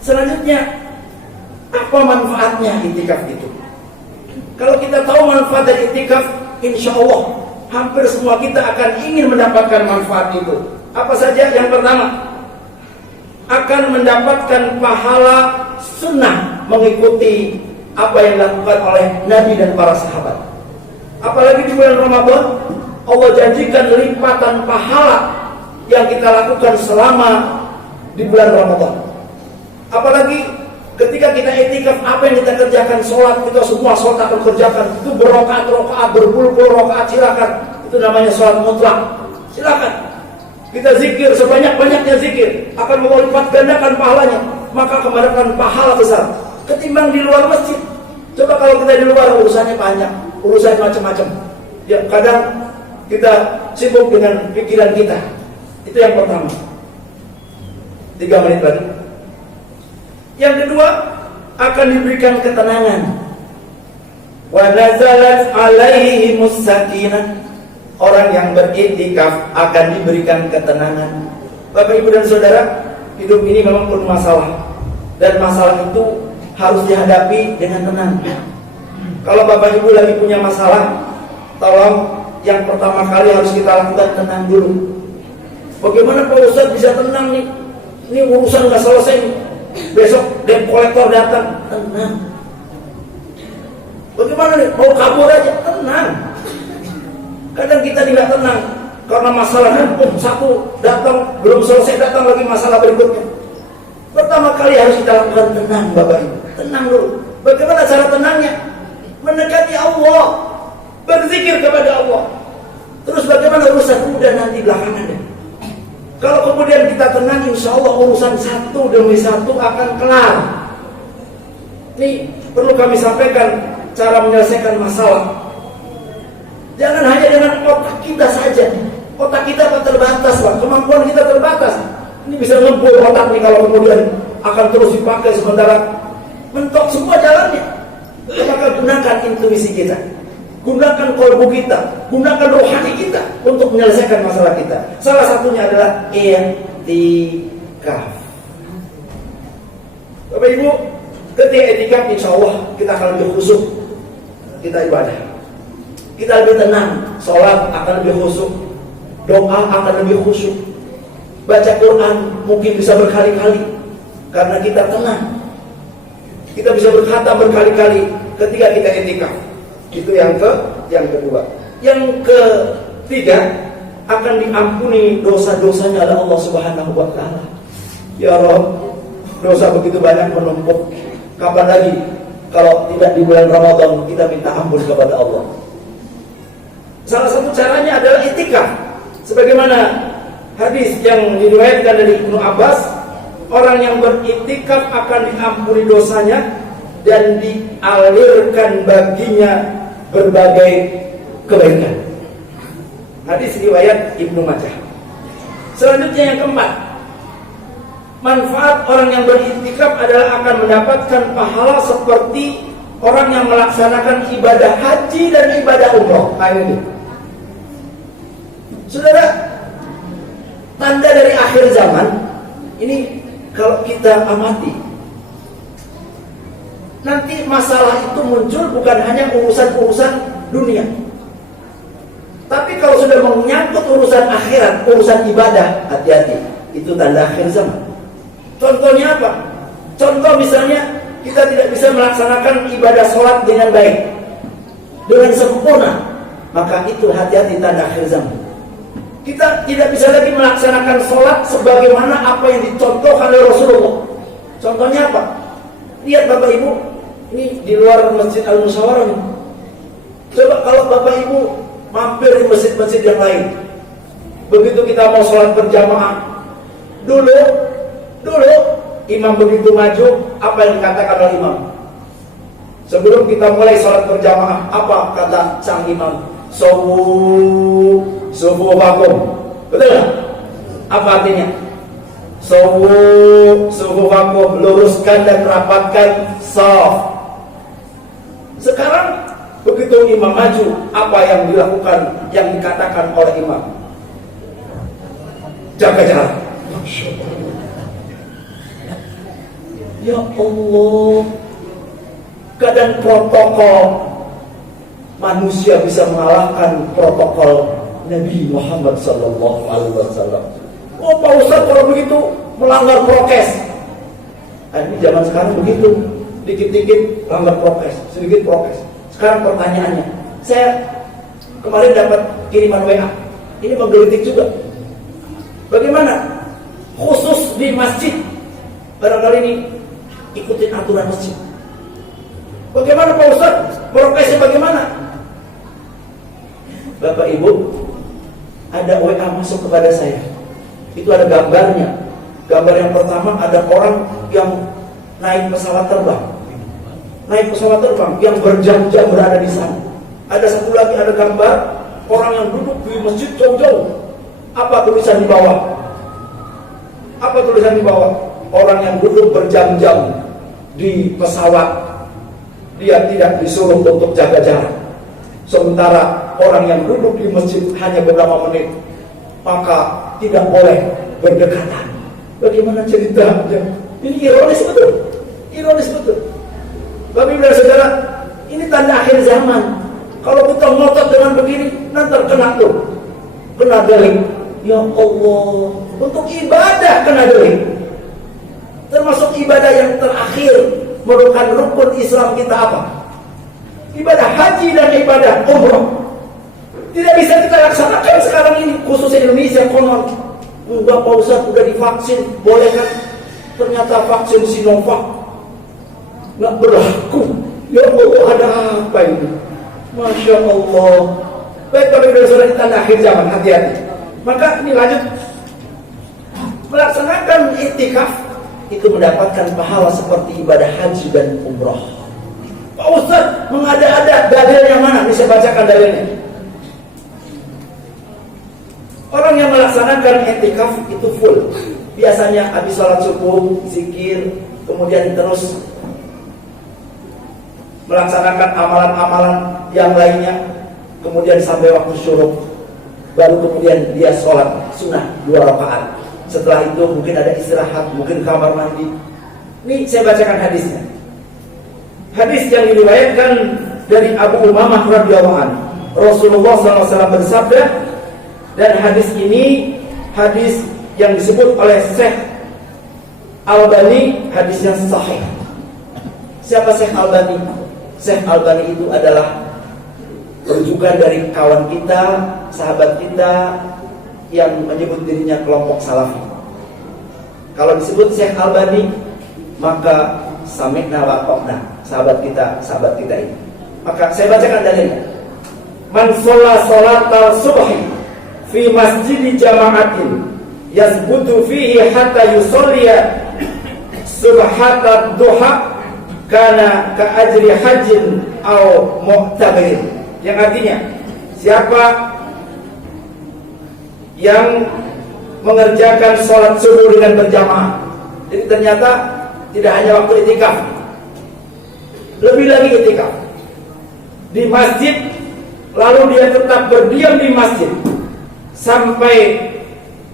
Selanjutnya, apa manfaatnya itikaf itu? Kalau kita tahu manfaat dari itikaf, insya Allah hampir semua kita akan ingin mendapatkan manfaat itu. Apa saja? Yang pertama, akan mendapatkan pahala sunnah mengikuti apa yang dilakukan oleh Nabi dan para sahabat. Apalagi di bulan Ramadan, Allah janjikan lipatan pahala yang kita lakukan selama di bulan Ramadan. Apalagi ketika kita itikaf, apa yang kita kerjakan, sholat, kita semua sholat akan kerjakan. Itu berokaat-rokaat, berpuluh-puluh rokaat, silakan. Itu namanya sholat mutlak. Silakan. Kita zikir, sebanyak-banyaknya zikir, akan melipat gandakan pahalanya. Maka kemadakan pahala besar ketimbang di luar masjid. Coba kalau kita di luar, urusannya banyak, urusan macam-macam. Ya, kadang kita sibuk dengan pikiran kita. Itu yang pertama. 3 menit lagi. Yang kedua, akan diberikan ketenangan. Wa nazalat alaihimus sakinah. Orang yang beriktikaf akan diberikan ketenangan. Bapak, Ibu dan Saudara, hidup ini memang penuh masalah, dan masalah itu harus dihadapi dengan tenang. Kalau Bapak Ibu lagi punya masalah, tolong yang pertama kali harus kita lakukan tenang dulu. Bagaimana Pak Ustaz bisa tenang nih? Ini urusan nggak selesai nih. Besok debt collector datang, tenang. Bagaimana nih? Mau kabur aja, tenang. Kadang kita tidak tenang karena masalah hukum satu datang, belum selesai datang lagi masalah berikutnya. Pertama kali harus kita lakukan tenang, Bapak Ibu. Tenang dulu. Bagaimana cara tenangnya? Mendekati Allah, berzikir kepada Allah. Terus bagaimana urusan udah nanti belakangan deh. Kalau kemudian kita tenang, insya Allah urusan satu demi satu akan kelar. Ini perlu kami sampaikan cara menyelesaikan masalah. Jangan hanya dengan otak kita saja. Otak kita akan terbatas, Pak. Kemampuan kita terbatas. Ini bisa ngebul otak nih kalau kemudian akan terus dipakai sementara mentok semua jalannya. Maka gunakan intuisi kita, gunakan kolbu kita, gunakan rohani kita untuk menyelesaikan masalah kita. Salah satunya adalah i'tikaf. Bapak Ibu, ketika i'tikaf, insya Allah kita akan lebih khusyuk. Kita ibadah, kita lebih tenang, sholat akan lebih khusyuk, doa akan lebih khusyuk, baca Quran mungkin bisa berkali-kali karena kita tenang. Kita bisa berkata berkali-kali ketika kita i'tikaf. Itu yang kedua. Yang ketiga, akan diampuni dosa-dosanya oleh Allah Subhanahu wa taala. Ya Rabb, dosa begitu banyak menumpuk. Kapan lagi kalau tidak di bulan Ramadan kita minta ampun kepada Allah? Salah satu caranya adalah i'tikaf. Sebagaimana hadis yang diriwayatkan dari Ibnu Abbas, orang yang beriktikaf akan diampuni dosanya dan dialirkan baginya berbagai kebaikan. Hadis riwayat Ibnu Majah. Selanjutnya yang keempat, manfaat orang yang beriktikaf adalah akan mendapatkan pahala seperti orang yang melaksanakan ibadah haji dan ibadah umroh. Ini Saudara, tanda dari akhir zaman ini kalau kita amati, nanti masalah itu muncul bukan hanya urusan-urusan dunia, tapi kalau sudah menyangkut urusan akhirat, urusan ibadah, hati-hati. Itu tanda akhir zaman. Contohnya apa? Contoh misalnya kita tidak bisa melaksanakan ibadah sholat dengan baik, dengan sempurna, maka itu hati-hati, tanda akhir zaman. Kita tidak bisa lagi melaksanakan sholat sebagaimana apa yang dicontohkan oleh Rasulullah. Contohnya apa? Lihat Bapak Ibu, ini di luar Masjid Al-Musyawarah nih. Coba kalau Bapak Ibu mampir di masjid-masjid yang lain, begitu kita mau sholat berjamaah, dulu imam begitu maju, apa yang dikatakan oleh imam? Sebelum kita mulai sholat berjamaah, apa kata sang imam? Sufu vakum. Betul gak? Apa artinya? Sufu vakum, luruskan dan rapatkan shaf. Sekarang begitu imam maju, apa yang dilakukan, yang dikatakan oleh imam? Jaga jarak. Ya Allah, kadang protokol manusia bisa mengalahkan protokol Nabi Muhammad Sallallahu Alaihi Wasallam. Oh Pak Ustaz, kalau begitu melanggar prokes. Ini zaman sekarang begitu, dikit-dikit langgar prokes, sedikit prokes. Sekarang pertanyaannya, saya kemarin dapat kiriman WA, ini menggelitik juga. Bagaimana? Khusus di masjid, barangkali ini ikutin aturan masjid. Bagaimana Pak Ustaz? Prokesnya bagaimana? Bapak Ibu, ada WA masuk kepada saya. Itu ada gambarnya. Gambar yang pertama ada orang yang naik pesawat terbang. Naik pesawat terbang yang berjam-jam berada di sana. Ada satu lagi, ada gambar orang yang duduk di masjid jauh-jauh. Apa tulisan di bawah? Apa tulisan di bawah? Orang yang duduk berjam-jam di pesawat, dia tidak disuruh untuk jaga jarak. Sementara orang yang duduk di masjid hanya beberapa menit, maka tidak boleh berdekatan. Bagaimana ceritanya? Ini ironis betul. Ironis betul. Bapak Ibu dan Saudara, ini tanda akhir zaman. Kalau kita ngotot dengan begini, nanti kena tuh, kena delik. Ya Allah, untuk ibadah kena delik. Termasuk ibadah yang terakhir merupakan rukun Islam kita apa? Ibadah haji dan ibadah umrah. Tidak bisa kita laksanakan sekarang ini, khusus Indonesia konon. Enggak Pak Ustaz, udah divaksin, boleh kan? Ternyata vaksin Sinovac nggak berlaku. Ya Allah, ada apa ini? Masya Allah. Baik, Bapak Ibu dan Saudara, di tanda akhir zaman, hati-hati. Maka ini lanjut, melaksanakan iktikaf itu mendapatkan pahala seperti ibadah haji dan umrah. Pak Ustaz, mengada-ada, dalilnya mana? Bisa bacakan dalilnya. Orang yang melaksanakan iktikaf itu full. Biasanya habis sholat subuh, zikir, kemudian terus melaksanakan amalan-amalan yang lainnya, kemudian sampai waktu syuruk, baru kemudian dia sholat sunnah 2 rakaat. Setelah itu mungkin ada istirahat, mungkin kamar mandi. Ini saya bacakan hadisnya. Hadis yang diriwayatkan dari Abu Umamah radhiyallahu anhu. Rasulullah SAW bersabda, dan hadis ini hadis yang disebut oleh Syekh Albani hadis yang sahih. Siapa Syekh Albani? Syekh Albani itu adalah rujukan dari kawan kita, sahabat kita yang menyebut dirinya kelompok Salafi. Kalau disebut Syekh Albani, maka sami'na wa ata'na, sahabat kita ini. Maka saya bacakan dalilnya. Man shalla salatal subhi fi masjid jama'atin yazbutu fihi hatta yusalliya subhatat duha kana ka ajri hajjin au mu'tabirin. Yang artinya, siapa yang mengerjakan sholat subuh dengan berjamaah, jadi ternyata tidak hanya waktu iktikaf, lebih lagi iktikaf di masjid, lalu dia tetap berdiam di masjid sampai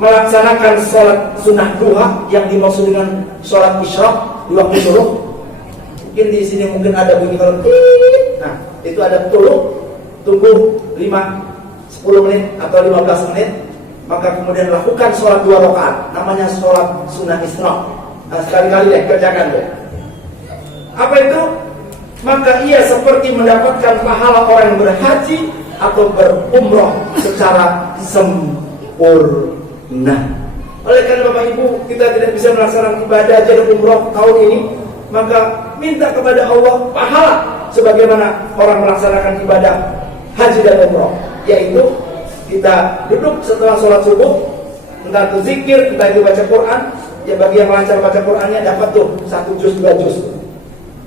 melaksanakan sholat sunnah duha yang dimaksud dengan sholat isyraq di waktu syuruk. Mungkin di sini mungkin ada bunyi kalau nah itu ada tunggu 5-10 menit atau 15 menit, maka kemudian lakukan sholat 2 rakaat, namanya sholat sunnah isyraq. Nah sekali-kali deh kerjakan deh. Apa itu? Maka ia seperti mendapatkan pahala orang yang berhaji atau berumrah secara sempurna. Oleh karena Bapak Ibu, kita tidak bisa melaksanakan ibadah haji dan umrah tahun ini, maka minta kepada Allah pahala sebagaimana orang melaksanakan ibadah haji dan umrah, yaitu kita duduk setelah sholat subuh, entah itu zikir, entah itu baca Quran. Ya bagi yang lancar baca Qurannya dapat tuh 1 juz 2 juz.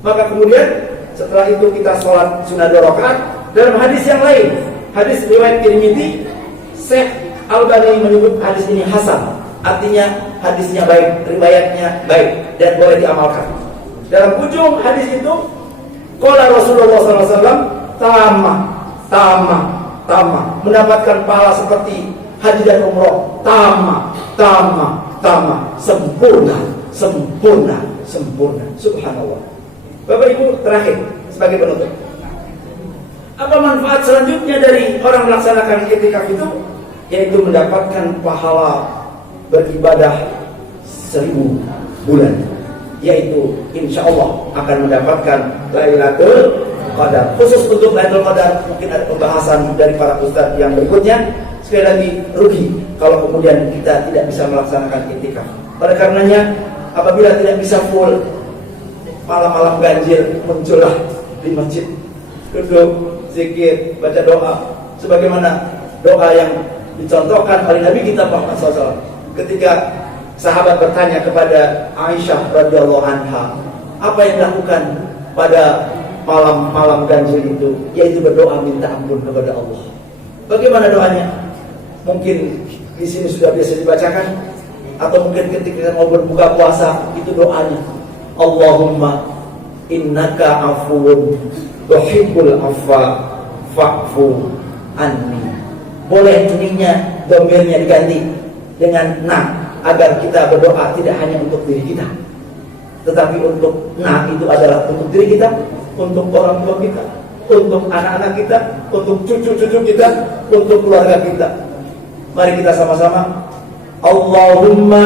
Maka kemudian setelah itu kita sholat sunnah 2 rakaat. Dalam hadis yang lain, hadis riwayat Tirmidzi, Syekh Albani menyebut hadis ini hasan, artinya hadisnya baik, riwayatnya baik dan boleh diamalkan. Dalam ujung hadis itu, qala Rasulullah SAW, tama, mendapatkan pahala seperti haji dan umrah, tama, sempurna. sempurna. Subhanallah. Bapak Ibu, terakhir sebagai penutup, apa manfaat selanjutnya dari orang melaksanakan i'tikaf itu? Yaitu mendapatkan pahala beribadah 1000 bulan, yaitu insya Allah akan mendapatkan Lailatul Qadar. Khusus untuk Lailatul Qadar mungkin ada pembahasan dari para ustadz yang berikutnya. Sekali lagi, rugi kalau kemudian kita tidak bisa melaksanakan i'tikaf. Oleh karenanya, apabila tidak bisa full, malam-malam ganjil muncullah di masjid, duduk, zikir, baca doa, sebagaimana doa yang dicontohkan oleh Nabi kita Muhammad SAW ketika sahabat bertanya kepada Aisyah radhiyallahu anha, apa yang dilakukan pada malam-malam ganjil itu? Yaitu berdoa minta ampun kepada Allah. Bagaimana doanya? Mungkin di sini sudah biasa dibacakan, atau mungkin ketika mau berbuka puasa itu doanya, Allahumma innaka afuwun tuhibbul afwa fa'fu anni. Boleh ininya, domirnya diganti dengan na, agar kita berdoa tidak hanya untuk diri kita, tetapi untuk na itu adalah untuk diri kita, untuk orang tua kita, untuk anak-anak kita, untuk cucu-cucu kita, untuk keluarga kita. Mari kita sama-sama, Allahumma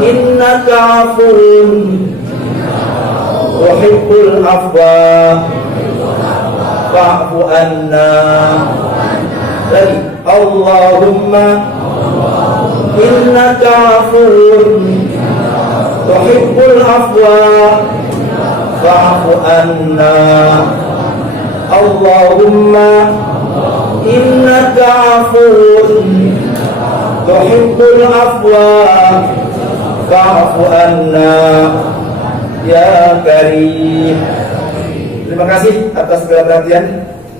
innaka afuwun tuhibbul afwa fa'fu anna. Lagi, Allahumma innaka afuwun tuhibbul afwa fa'fu anna. Allahumma innaka afuwun tuhibbul afwa fa'fu anna ya karim. Terima kasih atas segala perhatian.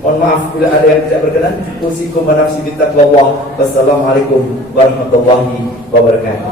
Mohon maaf bila ada yang tidak berkenan. Usikum wa nafsi bittaqwallah. Wassalamualaikum warahmatullahi wabarakatuh.